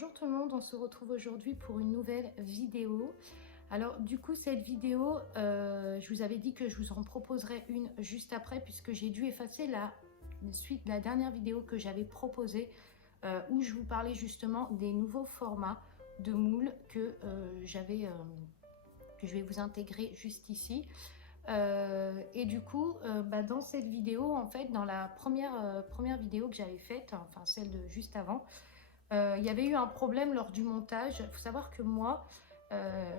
Bonjour tout le monde, on se retrouve aujourd'hui pour une nouvelle vidéo. Alors du coup cette vidéo, je vous avais dit que je vous en proposerai une juste après puisque j'ai dû effacer la suite, la dernière vidéo que j'avais proposée où je vous parlais justement des nouveaux formats de moules que que je vais vous intégrer juste ici. Et du coup, dans cette vidéo, en fait, dans la première vidéo que j'avais faite, enfin celle de juste avant, il y avait eu un problème lors du montage. Il faut savoir que moi,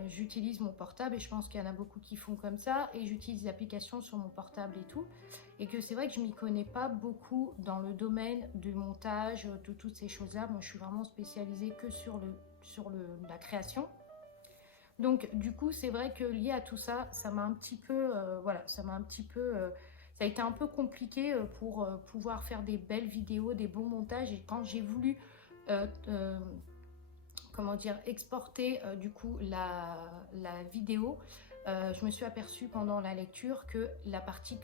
j'utilise mon portable et je pense qu'il y en a beaucoup qui font comme ça et j'utilise des applications sur mon portable et tout. Et que c'est vrai que je m'y connais pas beaucoup dans le domaine du montage, de toutes ces choses-là. Moi, je suis vraiment spécialisée que sur la création. Donc du coup, c'est vrai que lié à tout ça, ça m'a un petit peu, ça a été un peu compliqué pour pouvoir faire des belles vidéos, des bons montages. Et quand j'ai voulu, euh, euh, comment dire, exporter du coup la vidéo, je me suis aperçue pendant la lecture que la partie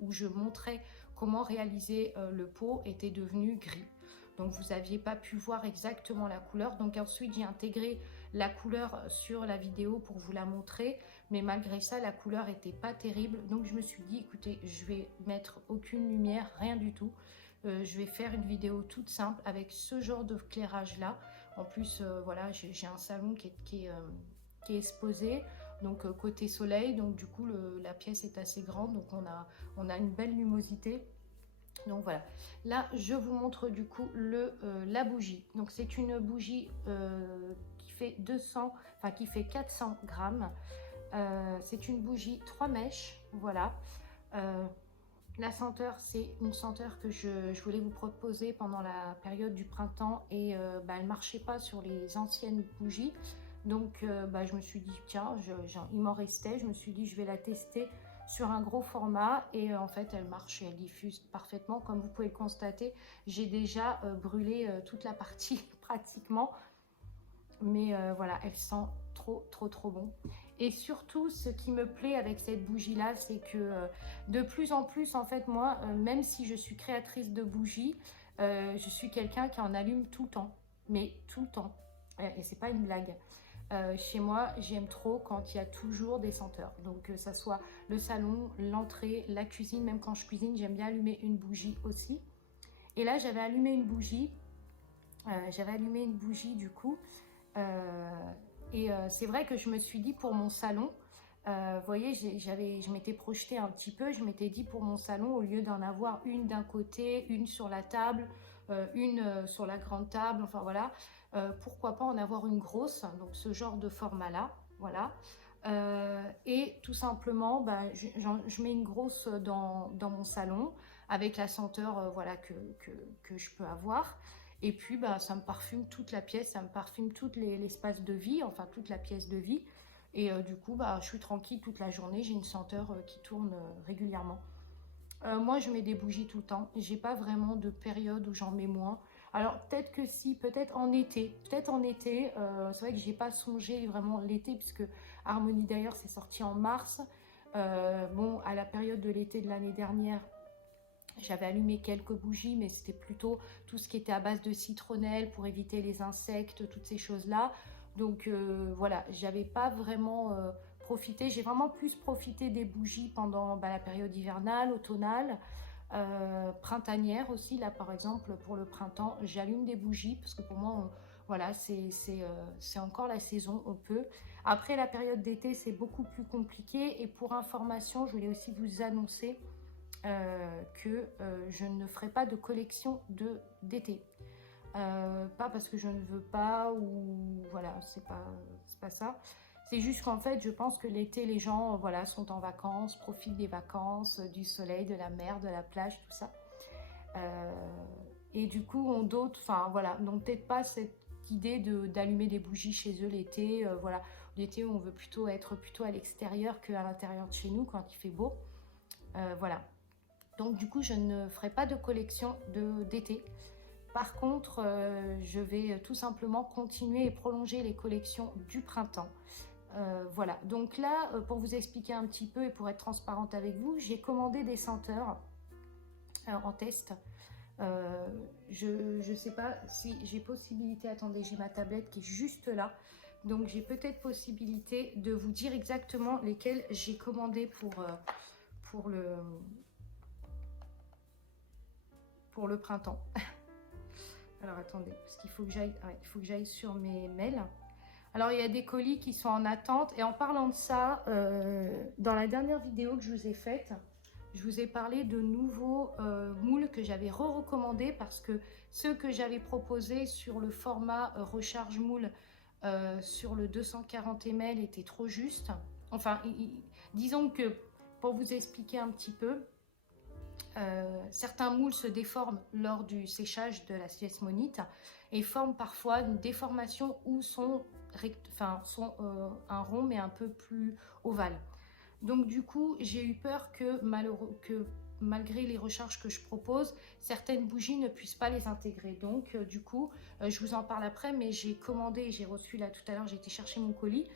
où je montrais comment réaliser le pot était devenue gris. Donc vous n'aviez pas pu voir exactement la couleur. Donc ensuite j'ai intégré la couleur sur la vidéo pour vous la montrer. Mais malgré ça, la couleur n'était pas terrible. Donc je me suis dit, écoutez, je vais mettre aucune lumière, rien du tout. Je vais faire une vidéo toute simple avec ce genre de éclairage là. En plus, voilà, j'ai un salon qui est exposé, donc côté soleil. Donc du coup, la pièce est assez grande. Donc on a une belle luminosité. Donc voilà, là je vous montre du coup la bougie. Donc c'est une bougie qui fait 400 grammes. C'est une bougie 3 mèches, voilà. La senteur, c'est une senteur que je voulais vous proposer pendant la période du printemps et elle ne marchait pas sur les anciennes bougies. Donc je me suis dit, tiens, il m'en restait. Je me suis dit, je vais la tester sur un gros format et en fait, elle marche et elle diffuse parfaitement. Comme vous pouvez le constater, j'ai déjà brûlé toute la partie pratiquement. Mais voilà, elle sent trop bon. Et surtout, ce qui me plaît avec cette bougie là, c'est que de plus en plus, en fait, moi, même si je suis créatrice de bougies, je suis quelqu'un qui en allume tout le temps, mais tout le temps. Et c'est pas une blague. Chez moi, j'aime trop quand il y a toujours des senteurs. Donc que ça soit le salon, l'entrée, la cuisine, même quand je cuisine, j'aime bien allumer une bougie aussi. Et là, j'avais allumé une bougie du coup. C'est vrai que je me suis dit pour mon salon, vous voyez, je m'étais projetée un petit peu, je m'étais dit pour mon salon, au lieu d'en avoir une d'un côté, une sur la table, une sur la grande table, enfin voilà, pourquoi pas en avoir une grosse, donc ce genre de format-là, voilà. Et tout simplement, je mets une grosse dans mon salon avec la senteur voilà, que je peux avoir. Et puis, ça me parfume toute la pièce, ça me parfume tout l'espace de vie, enfin toute la pièce de vie. Et du coup, je suis tranquille toute la journée, j'ai une senteur qui tourne régulièrement. Moi, je mets des bougies tout le temps. J'ai pas vraiment de période où j'en mets moins. Alors, peut-être que si, peut-être en été. Peut-être en été. C'est vrai que j'ai pas songé vraiment l'été, puisque Harmonie d'ailleurs, c'est sorti en mars. Bon, à la période de l'été de l'année dernière, j'avais allumé quelques bougies, mais c'était plutôt tout ce qui était à base de citronnelle pour éviter les insectes, toutes ces choses-là. Donc voilà, j'avais pas vraiment profité. J'ai vraiment plus profité des bougies pendant la période hivernale, automnale, printanière aussi. Là, par exemple, pour le printemps, j'allume des bougies parce que pour moi, voilà, c'est encore la saison, on peut. Après, la période d'été, c'est beaucoup plus compliqué. Et pour information, je voulais aussi vous annoncer que je ne ferai pas de collection d'été. Pas parce que je ne veux pas ou voilà, c'est pas ça. C'est juste qu'en fait, je pense que l'été, les gens voilà, sont en vacances, profitent des vacances, du soleil, de la mer, de la plage, tout ça. Euh, et du coup, ont d'autres, enfin voilà, n'ont peut-être pas cette idée d'allumer des bougies chez eux l'été. Voilà, l'été, on veut plutôt être plutôt à l'extérieur qu'à l'intérieur de chez nous quand il fait beau. Voilà. Donc du coup, je ne ferai pas de collection d'été. Par contre, je vais tout simplement continuer et prolonger les collections du printemps. Voilà, donc là, pour vous expliquer un petit peu et pour être transparente avec vous, j'ai commandé des senteurs en test. Je sais pas si j'ai possibilité, attendez, j'ai ma tablette qui est juste là. Donc j'ai peut-être possibilité de vous dire exactement lesquels j'ai commandé pour le printemps. Alors attendez, parce qu'il faut que j'aille il faut que j'aille sur mes mails. Alors il y a des colis qui sont en attente. Et en parlant de ça, dans la dernière vidéo que je vous ai faite, je vous ai parlé de nouveaux moules que j'avais recommandés parce que ceux que j'avais proposés sur le format recharge moule sur le 240 ml étaient trop justes. Enfin, disons que pour vous expliquer un petit peu, certains moules se déforment lors du séchage de la siesmonite et forment parfois une déformation où sont un rond mais un peu plus ovale. Donc du coup, j'ai eu peur que malgré les recharges que je propose, certaines bougies ne puissent pas les intégrer. Donc du coup, je vous en parle après, mais j'ai commandé, j'ai reçu là tout à l'heure, j'ai été chercher mon colis,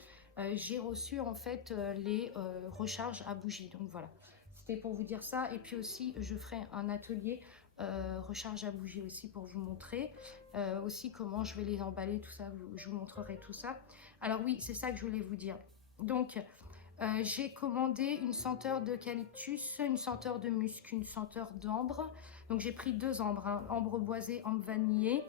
j'ai reçu en fait les recharges à bougies. Donc voilà, c'était pour vous dire ça. Et puis aussi, je ferai un atelier recharge à bougie aussi pour vous montrer aussi comment je vais les emballer, tout ça, je vous montrerai tout ça. Alors oui, c'est ça que je voulais vous dire. Donc j'ai commandé une senteur d'eucalyptus, une senteur de musc, une senteur d'ambre. Donc j'ai pris 2 ambres, hein, ambre boisée, ambre vanillée.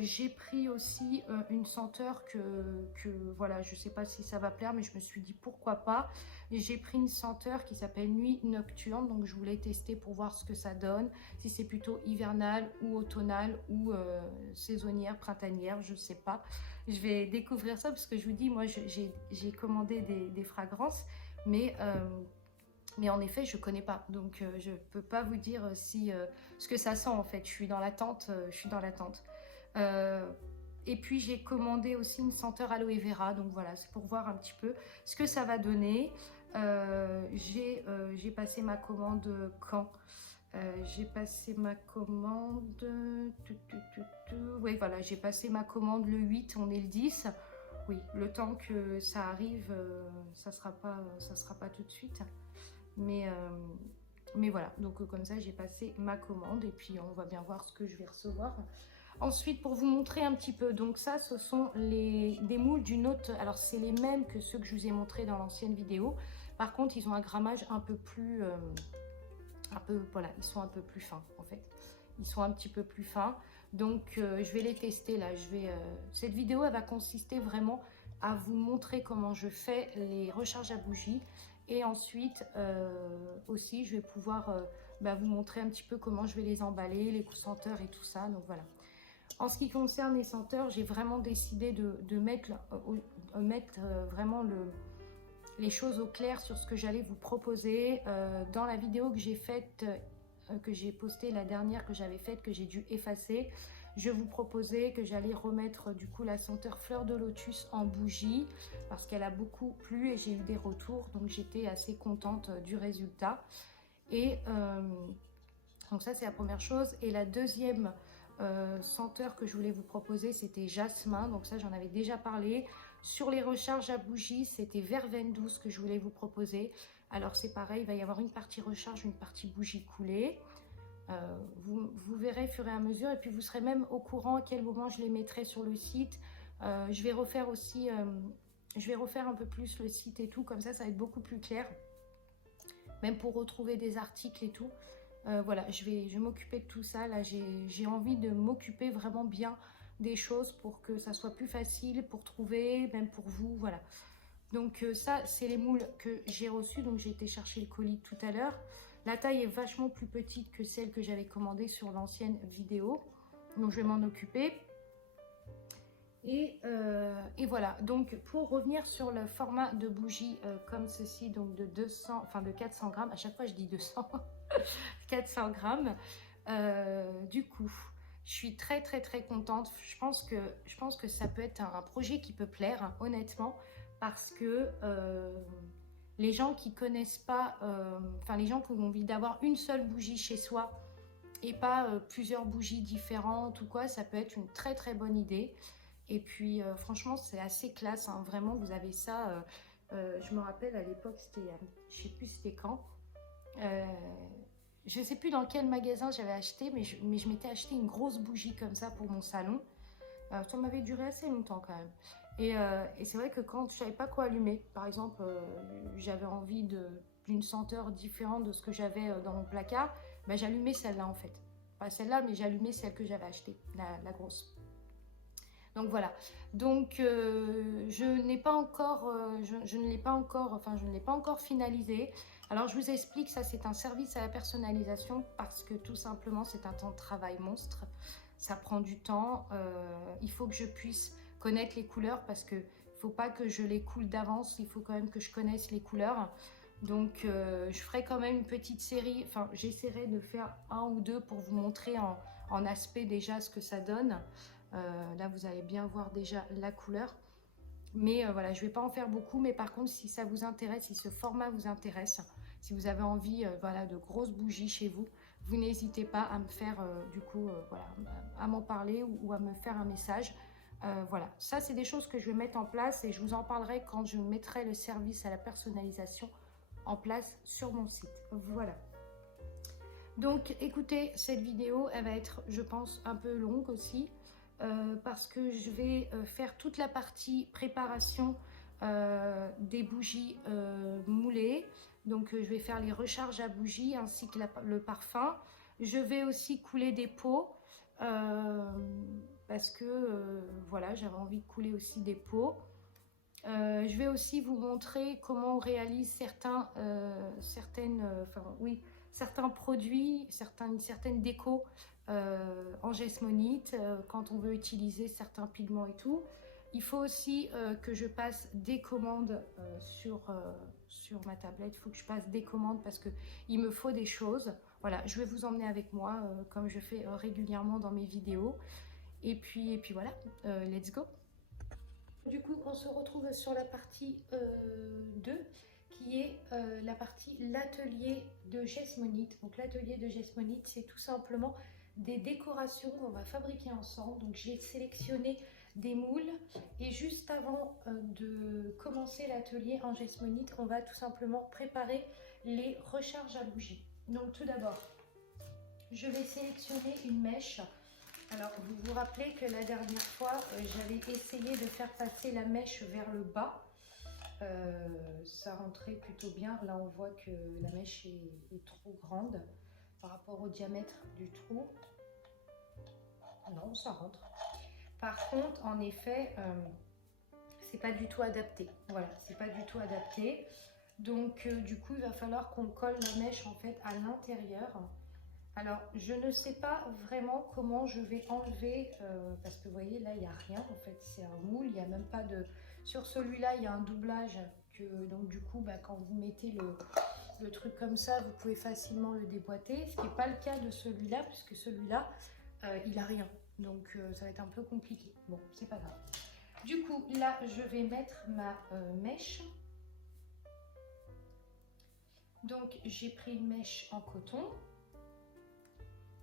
J'ai pris aussi une senteur que voilà, je sais pas si ça va plaire, mais je me suis dit pourquoi pas. J'ai pris une senteur qui s'appelle Nuit Nocturne, donc je voulais tester pour voir ce que ça donne, si c'est plutôt hivernal ou automnal ou saisonnière, printanière, je sais pas. Je vais découvrir ça parce que je vous dis, moi j'ai commandé des fragrances, mais en effet, je connais pas, donc je peux pas vous dire si ce que ça sent en fait. Je suis dans l'attente, et puis j'ai commandé aussi une senteur aloe vera, donc voilà, c'est pour voir un petit peu ce que ça va donner. J'ai passé ma commande quand j'ai passé ma commande, oui voilà, j'ai passé ma commande le 8, on est le 10. Oui, le temps que ça arrive, ça sera pas tout de suite. Mais voilà, donc comme ça j'ai passé ma commande et puis on va bien voir ce que je vais recevoir. Ensuite, pour vous montrer un petit peu, donc ça ce sont des moules d'une autre, alors c'est les mêmes que ceux que je vous ai montrés dans l'ancienne vidéo. Par contre, ils ont un grammage un peu plus, voilà, ils sont un peu plus fins en fait. Ils sont un petit peu plus fins. Donc je vais les tester là. Cette vidéo elle va consister vraiment à vous montrer comment je fais les recharges à bougies. Et ensuite aussi je vais pouvoir vous montrer un petit peu comment je vais les emballer, les senteurs et tout ça. Donc voilà. En ce qui concerne les senteurs, j'ai vraiment décidé de mettre vraiment les choses au clair sur ce que j'allais vous proposer. Dans la vidéo que j'ai faite, que j'ai postée la dernière que j'avais faite, que j'ai dû effacer, je vous proposais que j'allais remettre du coup la senteur fleur de lotus en bougie parce qu'elle a beaucoup plu et j'ai eu des retours, donc j'étais assez contente du résultat. Et donc ça c'est la première chose. Et la deuxième senteur que je voulais vous proposer, c'était jasmin, donc ça j'en avais déjà parlé. Sur les recharges à bougie, c'était verveine douce que je voulais vous proposer. Alors c'est pareil, il va y avoir une partie recharge, une partie bougie coulée. Vous verrez au fur et à mesure et puis vous serez même au courant à quel moment je les mettrai sur le site. Je vais refaire aussi, je vais refaire un peu plus le site et tout, comme ça va être beaucoup plus clair. Même pour retrouver des articles et tout. Voilà, je vais m'occuper de tout ça. Là, j'ai envie de m'occuper vraiment bien des choses pour que ça soit plus facile pour trouver, même pour vous, voilà. Donc ça, c'est les moules que j'ai reçus. Donc j'ai été chercher le colis tout à l'heure. La taille est vachement plus petite que celle que j'avais commandée sur l'ancienne vidéo. Donc je vais m'en occuper. Et voilà, donc pour revenir sur le format de bougie comme ceci, donc de 400 grammes, à chaque fois je dis 200, 400 grammes, du coup, je suis très contente. Je pense que ça peut être un projet qui peut plaire, hein, honnêtement, parce que les gens qui connaissent pas, les gens qui ont envie d'avoir une seule bougie chez soi et pas plusieurs bougies différentes ou quoi, ça peut être une très bonne idée. Et puis franchement c'est assez classe, hein, vraiment vous avez ça, je me rappelle à l'époque c'était, je sais plus c'était quand, je ne sais plus dans quel magasin j'avais acheté, mais je m'étais acheté une grosse bougie comme ça pour mon salon. Ça m'avait duré assez longtemps quand même. Et c'est vrai que quand je savais pas quoi allumer, par exemple, j'avais envie d'une senteur différente de ce que j'avais dans mon placard, ben, j'allumais celle-là en fait. Pas celle-là, mais j'allumais celle que j'avais achetée, la grosse. Donc voilà. Donc je n'ai pas encore, je ne l'ai pas encore, enfin je ne l'ai pas encore finalisé. Alors je vous explique, ça c'est un service à la personnalisation parce que tout simplement c'est un temps de travail monstre. Ça prend du temps. Il faut que je puisse connaître les couleurs parce que il faut pas que je les coule d'avance. Il faut quand même que je connaisse les couleurs. Donc je ferai quand même une petite série. Enfin j'essaierai de faire un ou deux pour vous montrer en aspect déjà ce que ça donne. Là, vous allez bien voir déjà la couleur. Mais voilà, je ne vais pas en faire beaucoup. Mais par contre, si ça vous intéresse, si ce format vous intéresse, si vous avez envie voilà, de grosses bougies chez vous, vous n'hésitez pas à me faire, du coup, voilà, à m'en parler ou à me faire un message. Voilà, ça, c'est des choses que je vais mettre en place et je vous en parlerai quand je mettrai le service à la personnalisation en place sur mon site. Voilà. Donc, écoutez, cette vidéo, elle va être, je pense, un peu longue aussi. Parce que je vais faire toute la partie préparation des bougies moulées. Donc je vais faire les recharges à bougies ainsi que le parfum. Je vais aussi couler des pots parce que voilà, j'avais envie de couler aussi des pots. Je vais aussi vous montrer comment on réalise certains produits, certaines décos en gesmonite quand on veut utiliser certains pigments et tout. Il faut aussi que je passe des commandes sur ma tablette. Il faut que je passe des commandes parce qu'il me faut des choses. Voilà, je vais vous emmener avec moi comme je fais régulièrement dans mes vidéos. Et puis voilà, let's go. Du coup, on se retrouve sur la partie 2 qui est la partie l'atelier de gesmonite. Donc l'atelier de gesmonite, c'est tout simplement des décorations qu'on va fabriquer ensemble. Donc j'ai sélectionné des moules et juste avant de commencer l'atelier en gesmonite, on va tout simplement préparer les recharges à bougies. Donc tout d'abord, je vais sélectionner une mèche. Alors, vous vous rappelez que la dernière fois, j'avais essayé de faire passer la mèche vers le bas. Ça rentrait plutôt bien. Là, on voit que la mèche est trop grande par rapport au diamètre du trou. Non, ça rentre. Par contre, en effet, c'est pas du tout adapté. Voilà, c'est pas du tout adapté. Donc, du coup, il va falloir qu'on colle la mèche en fait à l'intérieur. Alors, je ne sais pas vraiment comment je vais enlever, parce que vous voyez, là, il n'y a rien, en fait, c'est un moule, il n'y a même pas de... Sur celui-là, il y a un doublage, donc du coup, bah, quand vous mettez le truc comme ça, vous pouvez facilement le déboîter, ce qui n'est pas le cas de celui-là, puisque celui-là, il n'a rien, donc ça va être un peu compliqué. Bon, c'est pas grave. Du coup, là, je vais mettre ma mèche. Donc, j'ai pris une mèche en coton.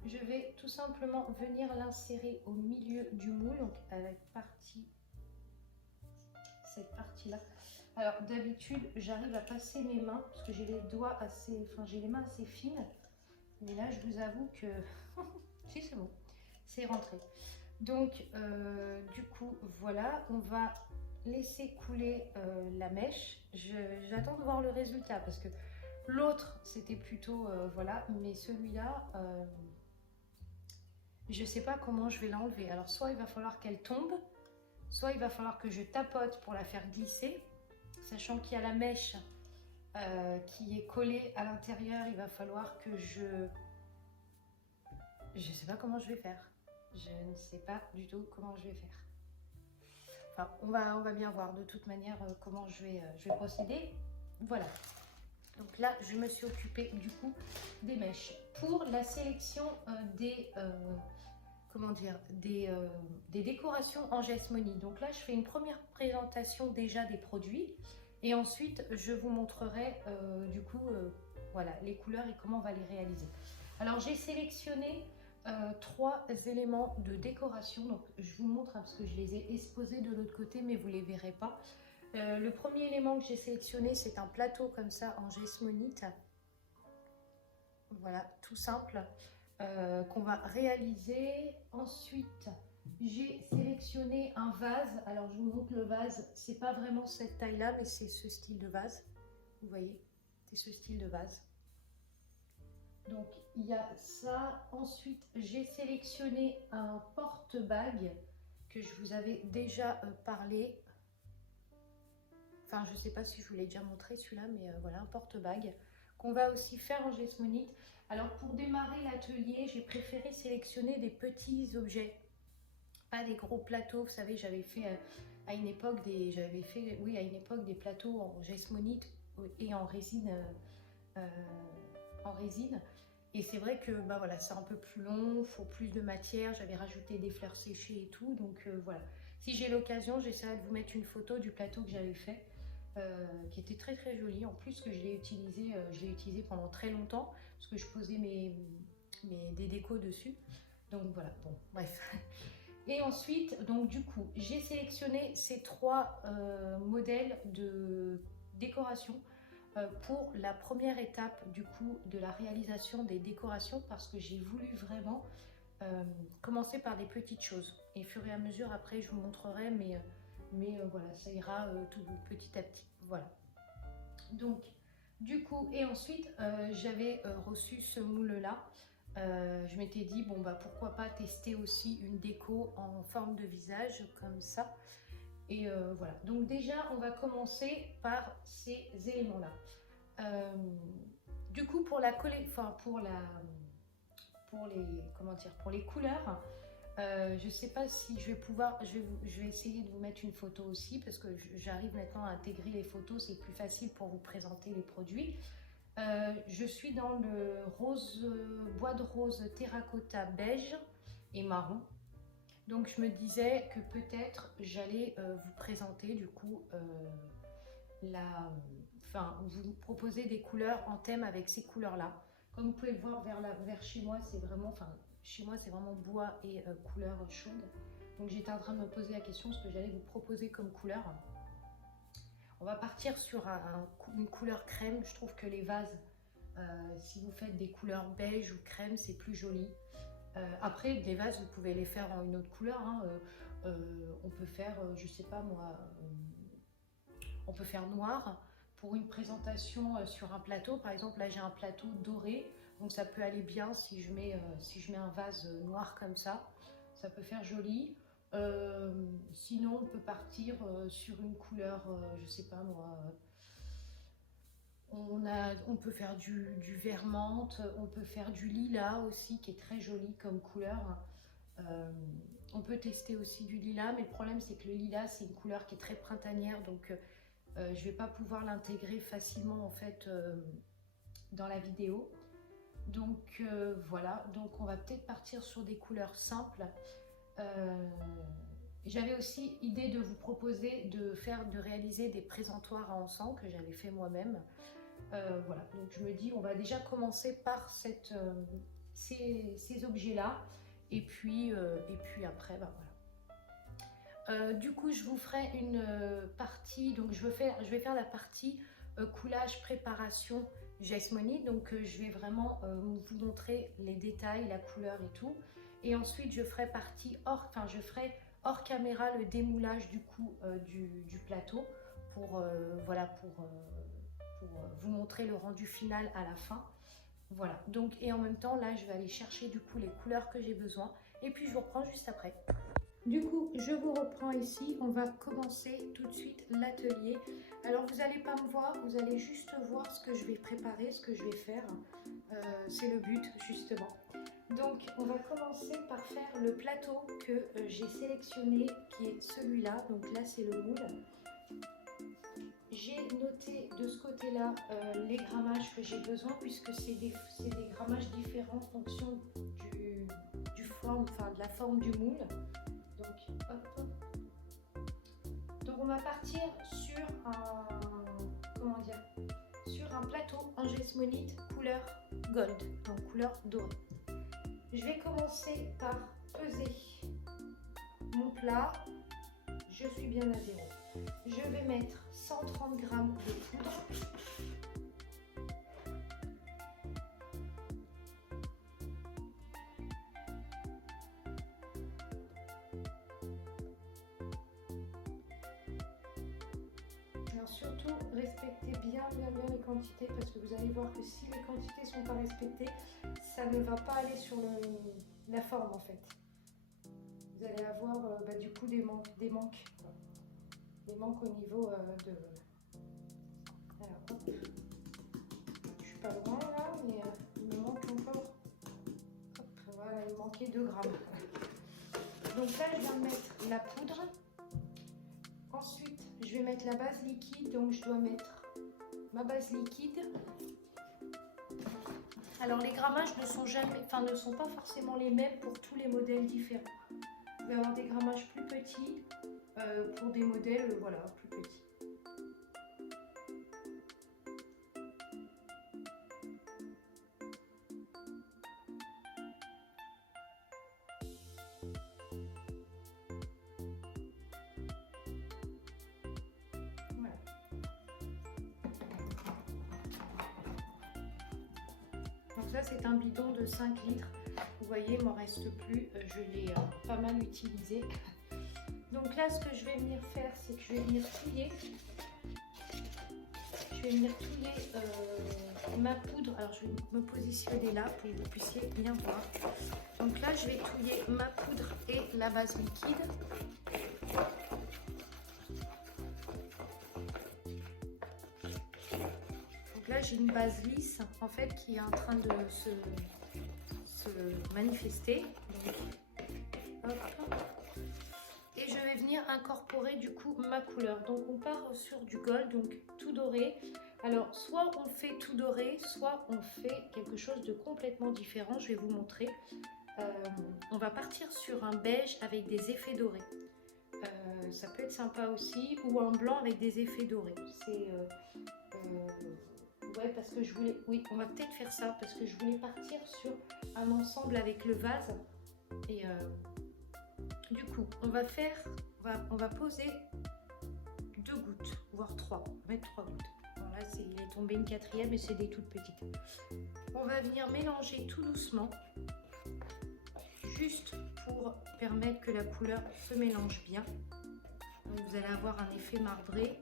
Je vais tout simplement venir l'insérer au milieu du moule, donc à cette partie-là. Alors d'habitude, j'arrive à passer mes mains parce que j'ai les doigts assez, enfin j'ai les mains assez fines. Mais là, je vous avoue que si c'est bon, c'est rentré. Donc du coup, voilà, on va laisser couler la mèche. J'attends de voir le résultat parce que l'autre c'était plutôt voilà, mais celui-là. Je ne sais pas comment je vais l'enlever. Alors soit il va falloir qu'elle tombe, soit il va falloir que je tapote pour la faire glisser, sachant qu'il y a la mèche qui est collée à l'intérieur. Il va falloir que je ne sais pas comment je vais faire. Je ne sais pas du tout comment je vais faire. Enfin, on va bien voir de toute manière comment je vais procéder. Voilà. Donc là, je me suis occupée du coup des mèches. Pour la sélection des décorations en gesmonie. Donc là, je fais une première présentation déjà des produits et ensuite, je vous montrerai du coup voilà, les couleurs et comment on va les réaliser. Alors, j'ai sélectionné 3 éléments de décoration. Donc, je vous montre hein, parce que je les ai exposés de l'autre côté, mais vous ne les verrez pas. Le premier élément que j'ai sélectionné, c'est un plateau comme ça en gesmonite. voilà, tout simple, qu'on va réaliser. Ensuite, j'ai sélectionné un vase. Alors, je vous montre le vase. C'est pas vraiment cette taille-là, mais c'est ce style de vase. Vous voyez, c'est ce style de vase. Donc, il y a ça. Ensuite, j'ai sélectionné un porte-bague que je vous avais déjà parlé. Enfin, je ne sais pas si je vous l'ai déjà montré celui-là, mais voilà, un porte-bague qu'on va aussi faire en geste-monite. Alors, pour démarrer l'atelier, j'ai préféré sélectionner des petits objets, pas des gros plateaux. Vous savez, j'avais fait à une époque des plateaux en geste-monite et en résine. Et c'est vrai que bah voilà, c'est un peu plus long, il faut plus de matière. J'avais rajouté des fleurs séchées et tout, donc voilà. Si j'ai l'occasion, j'essaierai de vous mettre une photo du plateau que j'avais fait, qui était très très joli. En plus que je l'ai utilisé pendant très longtemps, parce que je posais des décos dessus. Donc voilà, bon, bref. Et ensuite, donc du coup, j'ai sélectionné ces trois modèles de décoration pour la première étape du coup de la réalisation des décorations, parce que j'ai voulu vraiment commencer par des petites choses et au fur et à mesure après je vous montrerai, mais voilà, ça ira tout petit à petit. Voilà, donc du coup, et ensuite j'avais reçu ce moule là. Je m'étais dit bon bah pourquoi pas tester aussi une déco en forme de visage comme ça. Et voilà, donc déjà on va commencer par ces éléments là. Du coup, pour la pour les couleurs, je sais pas si je vais pouvoir, je vais essayer de vous mettre une photo aussi, parce que j'arrive maintenant à intégrer les photos, c'est plus facile pour vous présenter les produits. Je suis dans le rose, bois de rose terracotta beige et marron. Donc je me disais que peut-être j'allais vous présenter du coup vous proposer des couleurs en thème avec ces couleurs-là. Comme vous pouvez le voir vers chez moi, c'est vraiment, chez moi c'est vraiment bois et couleurs chaudes. Donc j'étais en train de me poser la question ce que j'allais vous proposer comme couleur. On va partir sur une couleur crème. Je trouve que les vases, si vous faites des couleurs beige ou crème, c'est plus joli. Après, les vases, vous pouvez les faire en une autre couleur. Hein. On peut faire, je sais pas moi, on peut faire noir pour une présentation sur un plateau. Par exemple, là j'ai un plateau doré, donc ça peut aller bien si je mets un vase noir comme ça peut faire joli. Sinon, on peut partir sur une couleur, je sais pas moi. On peut faire du vert menthe, on peut faire du lilas aussi qui est très joli comme couleur. On peut tester aussi du lilas, mais le problème c'est que le lilas c'est une couleur qui est très printanière, donc je vais pas pouvoir l'intégrer facilement en fait dans la vidéo. Donc voilà, donc on va peut-être partir sur des couleurs simples. J'avais aussi idée de vous proposer de réaliser des présentoirs à encens que j'avais fait moi-même. Voilà, donc je me dis on va déjà commencer par ces objets-là, et puis après, bah voilà. Du coup, je vous ferai une partie, donc je vais faire la partie coulage, préparation, geste-monite. Donc je vais vraiment vous montrer les détails, la couleur et tout. Et ensuite, je ferai hors caméra le démoulage du coup du plateau pour vous montrer le rendu final à la fin. Voilà, donc et en même temps là je vais aller chercher du coup les couleurs que j'ai besoin, et puis je vous reprends juste après. Du coup, je vous reprends ici. On va commencer tout de suite l'atelier. Alors, vous n'allez pas me voir, vous allez juste voir ce que je vais préparer, ce que je vais faire. C'est le but, justement. Donc, on va commencer par faire le plateau que j'ai sélectionné, qui est celui-là. Donc là, c'est le moule. J'ai noté de ce côté-là les grammages que j'ai besoin, puisque c'est des grammages différents en fonction de la forme du moule. Donc on va partir sur un plateau en geste-monite couleur gold, donc couleur dorée. Je vais commencer par peser mon plat. Je suis bien à 0. Je vais mettre 130 g de poudre. Alors surtout, respectez bien les quantités parce que vous allez voir que si les quantités ne sont pas respectées, ça ne va pas aller sur la forme en fait. Vous allez avoir du coup des manques au niveau de... Alors hop, je suis pas loin là, mais il me manque encore, hop, voilà, il manquait 2 grammes. Donc là, je viens de mettre la poudre. Ensuite, je vais mettre la base liquide, donc je dois mettre ma base liquide. Alors les grammages ne sont pas forcément les mêmes pour tous les modèles différents. Vous allez avoir des grammages plus petits pour des modèles voilà, plus petits. Donc ça c'est un bidon de 5 litres. Vous voyez, il m'en reste plus. Je l'ai pas mal utilisé. Donc là, ce que je vais venir faire, c'est que je vais venir touiller. Je vais venir touiller ma poudre. Alors je vais me positionner là pour que vous puissiez bien voir. Donc là, je vais touiller ma poudre et la base liquide. Là, j'ai une base lisse en fait qui est en train de se manifester. Donc, hop. Et je vais venir incorporer du coup ma couleur. Donc on part sur du gold, donc tout doré. Alors soit on fait tout doré, soit on fait quelque chose de complètement différent. Je vais vous montrer. On va partir sur un beige avec des effets dorés. Ça peut être sympa aussi, ou un blanc avec des effets dorés. C'est ouais, parce que je voulais... Oui, on va peut-être faire ça, parce que je voulais partir sur un ensemble avec le vase. Et du coup, on va poser 2 gouttes, voire 3. On va mettre 3 gouttes. Bon, là, il est tombé une 4e, mais c'est des toutes petites. On va venir mélanger tout doucement, juste pour permettre que la couleur se mélange bien. Donc, vous allez avoir un effet marbré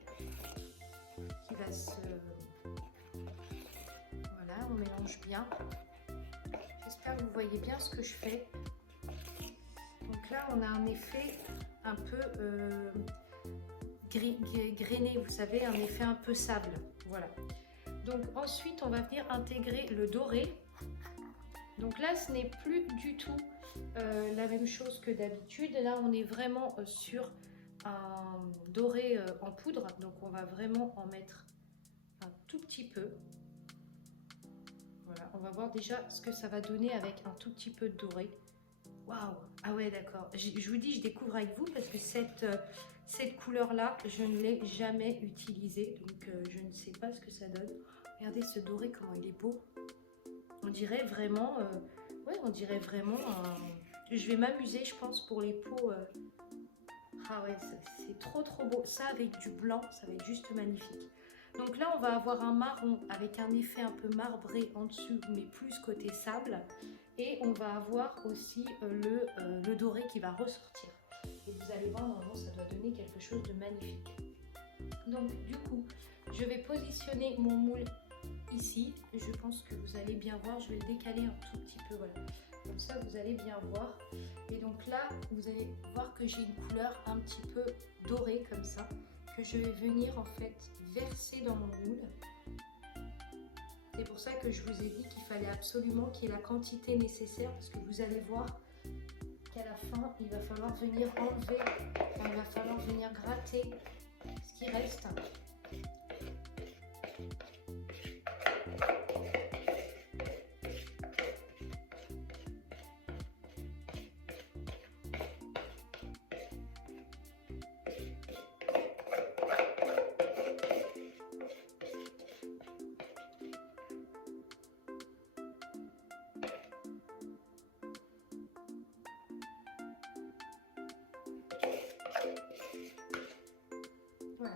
qui va se... Voilà, on mélange bien. J'espère que vous voyez bien ce que je fais. Donc là, on a un effet un peu grainé, vous savez, un effet un peu sable. Voilà. Donc ensuite, on va venir intégrer le doré. Donc là, ce n'est plus du tout la même chose que d'habitude. Là, on est vraiment sur un doré en poudre. Donc on va vraiment en mettre un tout petit peu. Voilà, on va voir déjà ce que ça va donner avec un tout petit peu de doré. Waouh! Ah ouais, d'accord. Je vous dis, je découvre avec vous parce que cette couleur-là, je ne l'ai jamais utilisée. Donc, je ne sais pas ce que ça donne. Regardez ce doré, comment il est beau. On dirait vraiment... ouais, on dirait vraiment... Je vais m'amuser, je pense, pour les pots. Ah ouais, c'est trop beau. Ça, avec du blanc, ça va être juste magnifique. Donc là, on va avoir un marron avec un effet un peu marbré en dessous, mais plus côté sable. Et on va avoir aussi le doré qui va ressortir. Et vous allez voir, normalement, ça doit donner quelque chose de magnifique. Donc, du coup, je vais positionner mon moule ici. Je pense que vous allez bien voir. Je vais le décaler un tout petit peu, voilà. Comme ça, vous allez bien voir. Et donc là, vous allez voir que j'ai une couleur un petit peu dorée, comme ça, que je vais venir, en fait, verser dans mon moule. C'est pour ça que je vous ai dit qu'il fallait absolument qu'il y ait la quantité nécessaire parce que vous allez voir qu'à la fin, il va falloir venir enlever, il va falloir venir gratter ce qui reste. Voilà.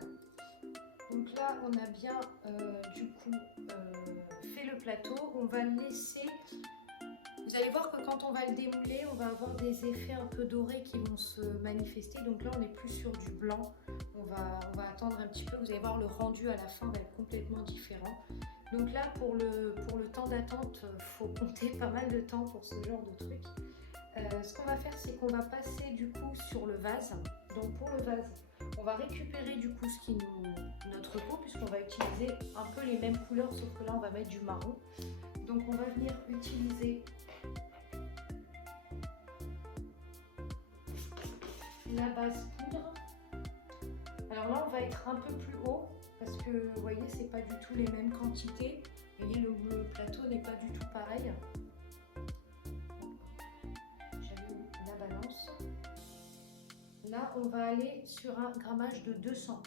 Donc là, on a bien du coup fait le plateau. On va le laisser. Vous Vous allez voir que quand on va le démouler, on va avoir des effets un peu dorés qui vont se manifester. Donc là, on n'est plus sur du blanc. On va attendre un petit peu. Vous allez voir, le rendu à la fin va être complètement différent. Donc là, pour le temps d'attente, il faut compter pas mal de temps pour ce genre de truc. Ce qu'on va faire, c'est qu'on va passer du coup sur le vase. Donc pour le vase, on va récupérer du coup notre pot, puisqu'on va utiliser un peu les mêmes couleurs, sauf que là, on va mettre du marron. Donc on va venir utiliser la base poudre. Alors là, on va être un peu plus haut parce que vous voyez, c'est pas du tout les mêmes quantités. Vous voyez, le plateau n'est pas du tout pareil. J'allume la balance. Là, on va aller sur un grammage de 200.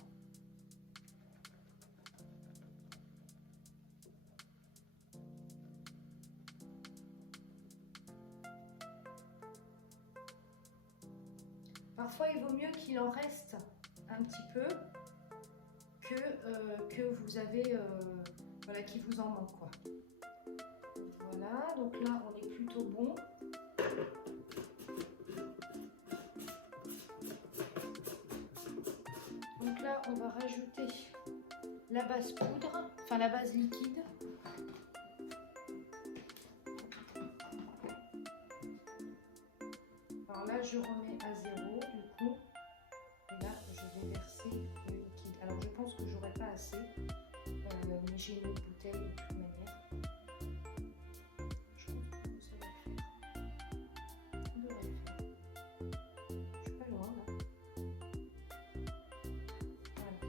Parfois, il vaut mieux qu'il en reste un petit peu que vous avez, voilà, qu'il vous en manque, quoi. Voilà, donc là, on est plutôt bon. Donc là, on va rajouter la base poudre, enfin la base liquide. Alors là, je remets à 0 du coup. Et là, je vais verser le liquide. Alors, je pense que j'aurai pas assez, mais j'ai une autre bouteille de toute manière. Je pense que ça va le faire. On devrait le faire. Je suis pas loin là. Voilà.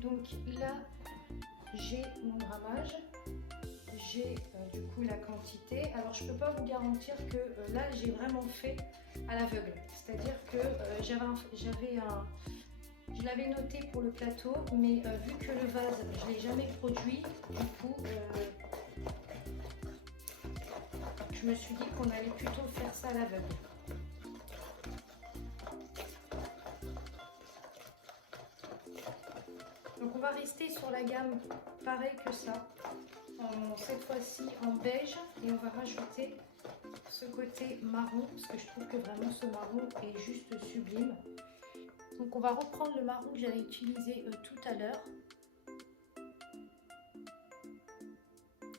Donc là, j'ai mon grammage. J'ai du coup la quantité. Alors je peux pas vous garantir que là j'ai vraiment fait à l'aveugle, c'est-à-dire que je l'avais noté pour le plateau, mais vu que le vase je l'ai jamais produit, du coup je me suis dit qu'on allait plutôt faire ça à l'aveugle. Donc on va rester sur la gamme pareil que ça. Cette fois-ci en beige, et on va rajouter ce côté marron parce que je trouve que vraiment ce marron est juste sublime. Donc on va reprendre le marron que j'avais utilisé tout à l'heure.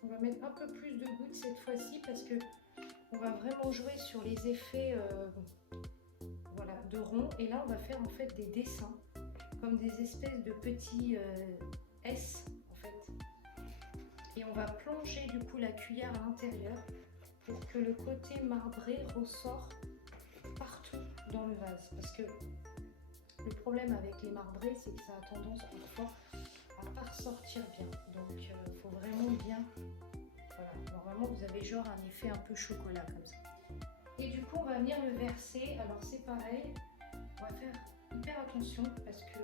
On va mettre un peu plus de gouttes cette fois-ci parce que on va vraiment jouer sur les effets voilà, de rond, et là on va faire en fait des dessins comme des espèces de petits S. Et on va plonger du coup la cuillère à l'intérieur pour que le côté marbré ressort partout dans le vase. Parce que le problème avec les marbrés, c'est que ça a tendance parfois à pas ressortir bien. Donc il faut vraiment bien... Voilà, normalement vous avez genre un effet un peu chocolat comme ça. Et du coup on va venir le verser. Alors c'est pareil, on va faire hyper attention parce que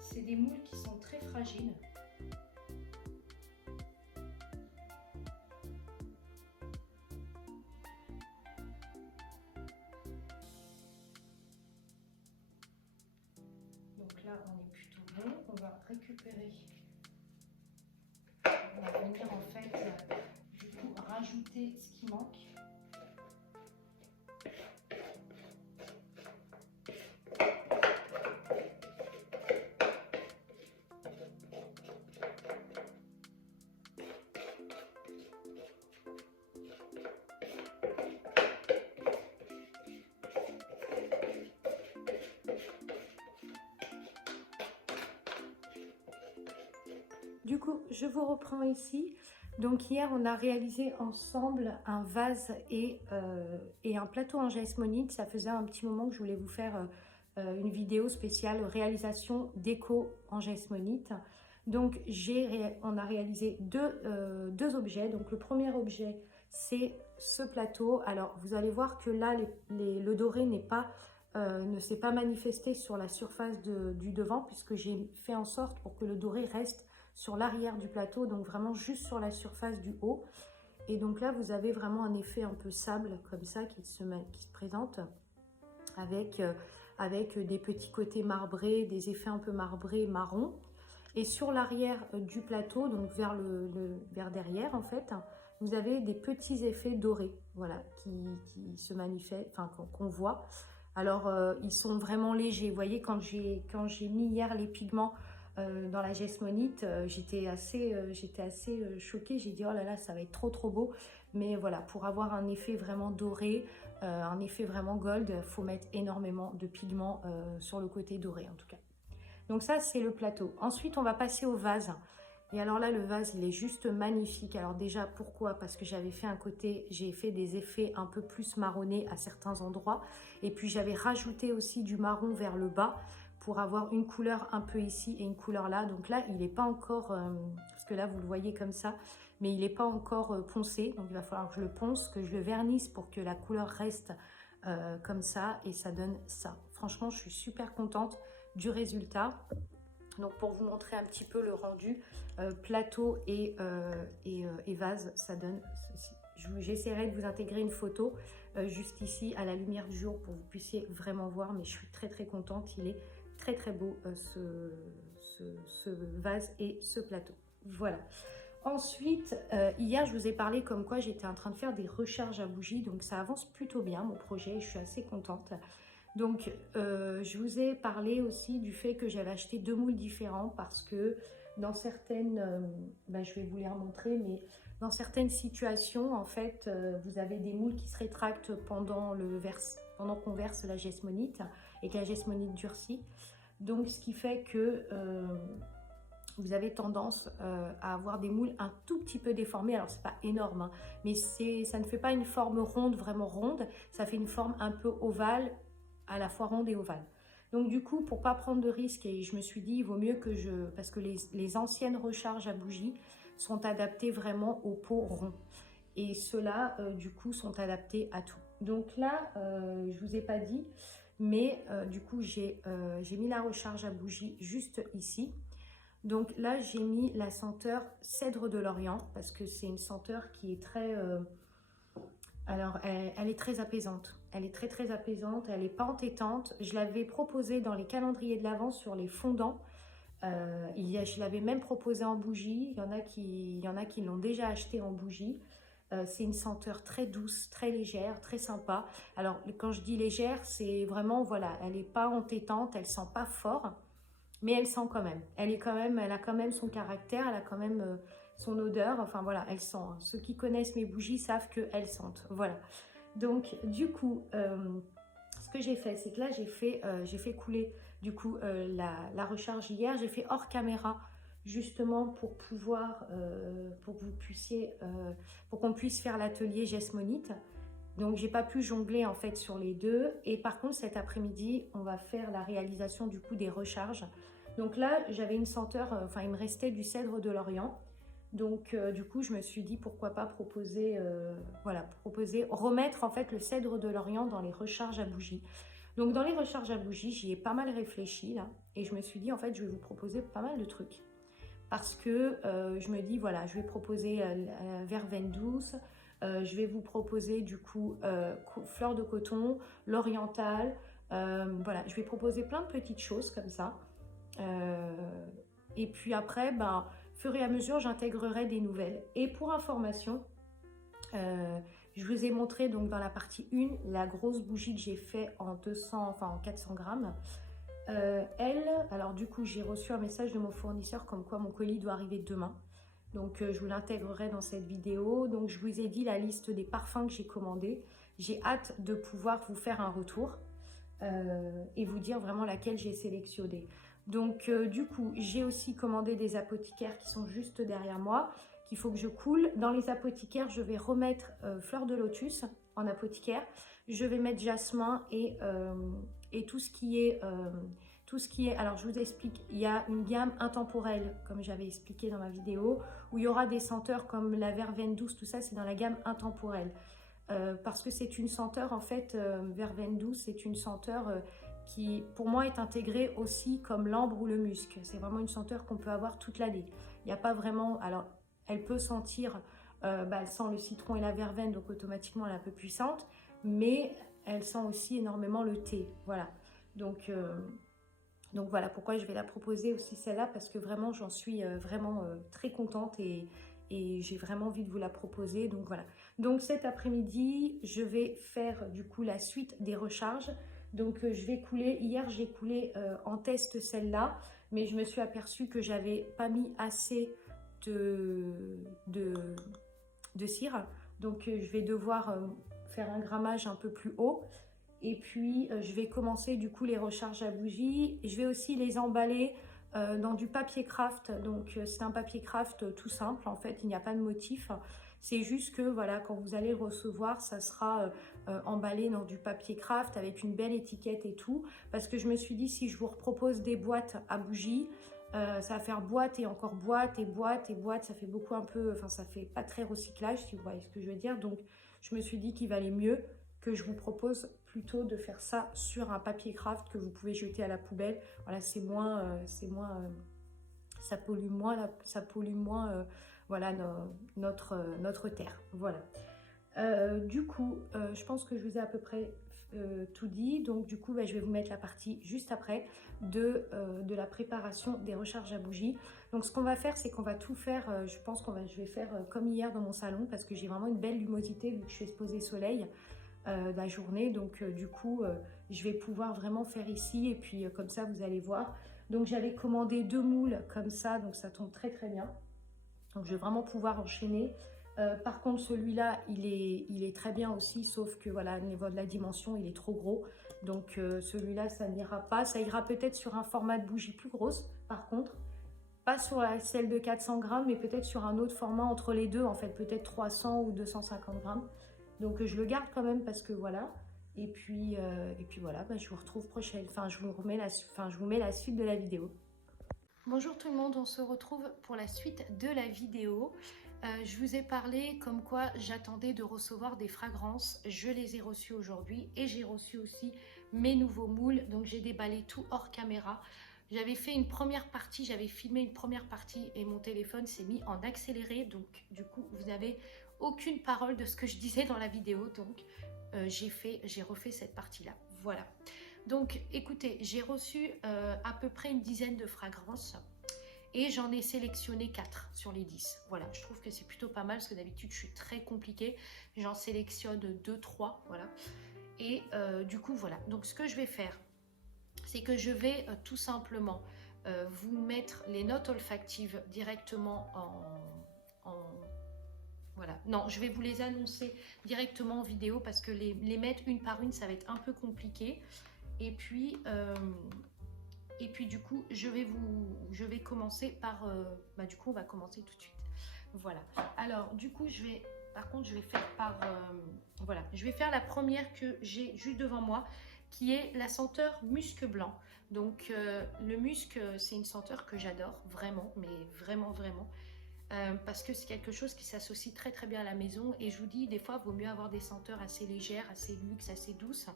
c'est des moules qui sont très fragiles. Là, on est plutôt bon. On va récupérer. On va venir en fait du coup rajouter ce qui manque. Du coup, je vous reprends ici. Donc hier, on a réalisé ensemble un vase et un plateau en jasmonite. Ça faisait un petit moment que je voulais vous faire une vidéo spéciale réalisation déco en jasmonite. Donc on a réalisé deux objets. Donc le premier objet, c'est ce plateau. Alors vous allez voir que là, le doré ne s'est pas manifesté sur la surface du devant, puisque j'ai fait en sorte pour que le doré reste sur l'arrière du plateau, donc vraiment juste sur la surface du haut. Et donc là, vous avez vraiment un effet un peu sable comme ça qui se présente avec des petits côtés marbrés, des effets un peu marbrés marron. Et sur l'arrière du plateau, donc vers derrière en fait, vous avez des petits effets dorés, voilà, qui se manifestent, enfin qu'on voit. Alors, ils sont vraiment légers. Vous voyez, quand j'ai mis hier les pigments dans la Jesmonite, j'étais assez choquée. J'ai dit, oh là là, ça va être trop trop beau. Mais voilà, pour avoir un effet vraiment doré, un effet vraiment gold, il faut mettre énormément de pigments sur le côté doré en tout cas. Donc ça, c'est le plateau. Ensuite, on va passer au vase. Et alors là, le vase, il est juste magnifique. Alors déjà, pourquoi? Parce que j'avais fait un côté, j'ai fait des effets un peu plus marronnés à certains endroits. Et puis, j'avais rajouté aussi du marron vers le bas pour avoir une couleur un peu ici et une couleur là. Donc là, il n'est pas encore, parce que là, vous le voyez comme ça, mais il n'est pas encore poncé. Donc, il va falloir que je le ponce, que je le vernisse pour que la couleur reste comme ça. Et ça donne ça. Franchement, je suis super contente du résultat. Donc pour vous montrer un petit peu le rendu, plateau et vase, ça donne ceci. J'essaierai de vous intégrer une photo juste ici à la lumière du jour pour que vous puissiez vraiment voir, mais je suis très très contente, il est très très beau ce vase et ce plateau. Voilà. Ensuite, hier je vous ai parlé comme quoi j'étais en train de faire des recharges à bougies, donc ça avance plutôt bien mon projet, je suis assez contente. Donc, je vous ai parlé aussi du fait que j'avais acheté 2 moules différents parce que dans certaines, je vais vous les remontrer, mais dans certaines situations, en fait, vous avez des moules qui se rétractent pendant qu'on verse la Jesmonite et que la Jesmonite durcit. Donc, ce qui fait que vous avez tendance à avoir des moules un tout petit peu déformés. Alors, c'est pas énorme, hein, mais ça ne fait pas une forme ronde, vraiment ronde. Ça fait une forme un peu ovale, à la fois ronde et ovale. Donc du coup, pour pas prendre de risques, et je me suis dit, il vaut mieux que parce que les anciennes recharges à bougies sont adaptées vraiment au pot rond. Et ceux-là, du coup, sont adaptés à tout. Donc là, je vous ai pas dit, mais du coup, j'ai mis la recharge à bougie juste ici. Donc là, j'ai mis la senteur cèdre de l'Orient, parce que c'est une senteur qui est très... alors, elle est très apaisante. Elle est très très apaisante, elle n'est pas entêtante. Je l'avais proposée dans les calendriers de l'Avent sur les fondants. Je l'avais même proposée en bougie. Il y en a qui l'ont déjà acheté en bougie. C'est une senteur très douce, très légère, très sympa. Alors, quand je dis légère, c'est vraiment, voilà, elle n'est pas entêtante, elle ne sent pas fort, mais elle sent quand même. Elle a quand même son caractère, elle a quand même son odeur. Enfin, voilà, elle sent. Ceux qui connaissent mes bougies savent qu'elles sentent. Voilà. Donc, du coup, ce que j'ai fait, c'est que là, j'ai fait couler, du coup, la recharge hier. J'ai fait hors caméra, justement, pour pouvoir, pour que vous puissiez, pour qu'on puisse faire l'atelier Jesmonite. Donc, j'ai pas pu jongler, en fait, sur les deux. Et par contre, cet après-midi, on va faire la réalisation, du coup, des recharges. Donc là, j'avais une senteur, il me restait du cèdre de l'Orient. Donc, du coup, je me suis dit pourquoi pas proposer, remettre en fait le cèdre de l'Orient dans les recharges à bougies. Donc, dans les recharges à bougies, j'y ai pas mal réfléchi là. Et je me suis dit, en fait, je vais vous proposer pas mal de trucs. Parce que je me dis, voilà, je vais proposer verveine douce. Je vais vous proposer, du coup, fleur de coton, l'oriental. Voilà, je vais proposer plein de petites choses comme ça. Et puis après, fur et à mesure, j'intégrerai des nouvelles. Et pour information, je vous ai montré donc dans la partie 1 la grosse bougie que j'ai fait en 400 grammes. Alors du coup, j'ai reçu un message de mon fournisseur comme quoi mon colis doit arriver demain. Donc je vous l'intégrerai dans cette vidéo. Donc je vous ai dit la liste des parfums que j'ai commandés. J'ai hâte de pouvoir vous faire un retour et vous dire vraiment laquelle j'ai sélectionné. Donc du coup, j'ai aussi commandé des apothicaires qui sont juste derrière moi, qu'il faut que je coule. Dans les apothicaires, je vais remettre fleur de lotus en apothicaire. Je vais mettre jasmin et tout ce qui est... alors je vous explique, il y a une gamme intemporelle, comme j'avais expliqué dans ma vidéo, où il y aura des senteurs comme la verveine douce, tout ça, c'est dans la gamme intemporelle. Parce que c'est une senteur, en fait, verveine douce, c'est une senteur qui, pour moi, est intégrée aussi comme l'ambre ou le musc. C'est vraiment une senteur qu'on peut avoir toute l'année. Il n'y a pas vraiment... Alors, elle peut sentir... elle sent le citron et la verveine, donc automatiquement, elle est un peu puissante. Mais elle sent aussi énormément le thé. Voilà. Donc voilà pourquoi je vais la proposer aussi celle-là, parce que vraiment, j'en suis vraiment très contente. Et et j'ai vraiment envie de vous la proposer. Donc voilà. Donc cet après-midi, je vais faire du coup la suite des recharges. Donc je vais couler, hier j'ai coulé en test celle-là, mais je me suis aperçue que j'avais pas mis assez de, de cire. Donc je vais devoir faire un grammage un peu plus haut. Et puis je vais commencer du coup les recharges à bougie. Je vais aussi les emballer dans du papier craft. Donc c'est un papier craft tout simple en fait, il n'y a pas de motif. C'est juste que voilà, quand vous allez le recevoir, ça sera emballé dans du papier craft avec une belle étiquette et tout. Parce que je me suis dit, si je vous propose des boîtes à bougies, ça va faire boîte et encore boîte et boîte et boîte. Ça fait beaucoup un peu, enfin ça fait pas très recyclage si vous voyez ce que je veux dire. Donc je me suis dit qu'il valait mieux que je vous propose plutôt de faire ça sur un papier craft que vous pouvez jeter à la poubelle. Voilà, ça pollue moins, voilà, notre terre. Voilà. Du coup, je pense que je vous ai à peu près tout dit. Donc du coup, je vais vous mettre la partie juste après de la préparation des recharges à bougies. Donc ce qu'on va faire, c'est qu'on va tout faire, je pense je vais faire comme hier dans mon salon parce que j'ai vraiment une belle lumosité vu que je suis exposée soleil la journée. Donc du coup, je vais pouvoir vraiment faire ici et puis comme ça, vous allez voir. Donc j'avais commandé 2 moules comme ça, donc ça tombe très très bien. Donc je vais vraiment pouvoir enchaîner. Par contre, celui-là, il est très bien aussi, sauf que voilà, au niveau de la dimension, il est trop gros. Donc celui-là, ça n'ira pas. Ça ira peut-être sur un format de bougie plus grosse, par contre. Pas sur celle de 400 grammes, mais peut-être sur un autre format entre les deux, en fait, peut-être 300 ou 250 grammes. Donc je le garde quand même parce que voilà. Et puis voilà, je vous retrouve prochaine. Enfin, je vous mets la suite de la vidéo. Bonjour tout le monde, on se retrouve pour la suite de la vidéo. Je vous ai parlé comme quoi j'attendais de recevoir des fragrances. Je les ai reçues aujourd'hui et j'ai reçu aussi mes nouveaux moules. Donc j'ai déballé tout hors caméra. J'avais fait une première partie, j'avais filmé une première partie et mon téléphone s'est mis en accéléré. Donc du coup, vous n'avez aucune parole de ce que je disais dans la vidéo. Donc j'ai refait cette partie-là. Voilà. Donc écoutez, j'ai reçu à peu près une dizaine de fragrances. Et j'en ai sélectionné 4 sur les 10. Voilà, je trouve que c'est plutôt pas mal parce que d'habitude je suis très compliquée. J'en sélectionne 2-3, voilà. Et du coup, voilà. Donc ce que je vais faire, c'est que je vais tout simplement vous mettre les notes olfactives directement voilà. Non, je vais vous les annoncer directement en vidéo parce que les mettre une par une, ça va être un peu compliqué. Et puis du coup, je vais commencer par... du coup, on va commencer tout de suite. Voilà. Alors, du coup, par contre, je vais faire par... voilà. Je vais faire la première que j'ai juste devant moi, qui est la senteur musc blanc. Donc, le musc, c'est une senteur que j'adore, vraiment, mais vraiment, vraiment. Parce que c'est quelque chose qui s'associe très, très bien à la maison. Et je vous dis, des fois, il vaut mieux avoir des senteurs assez légères, assez luxe, assez douces,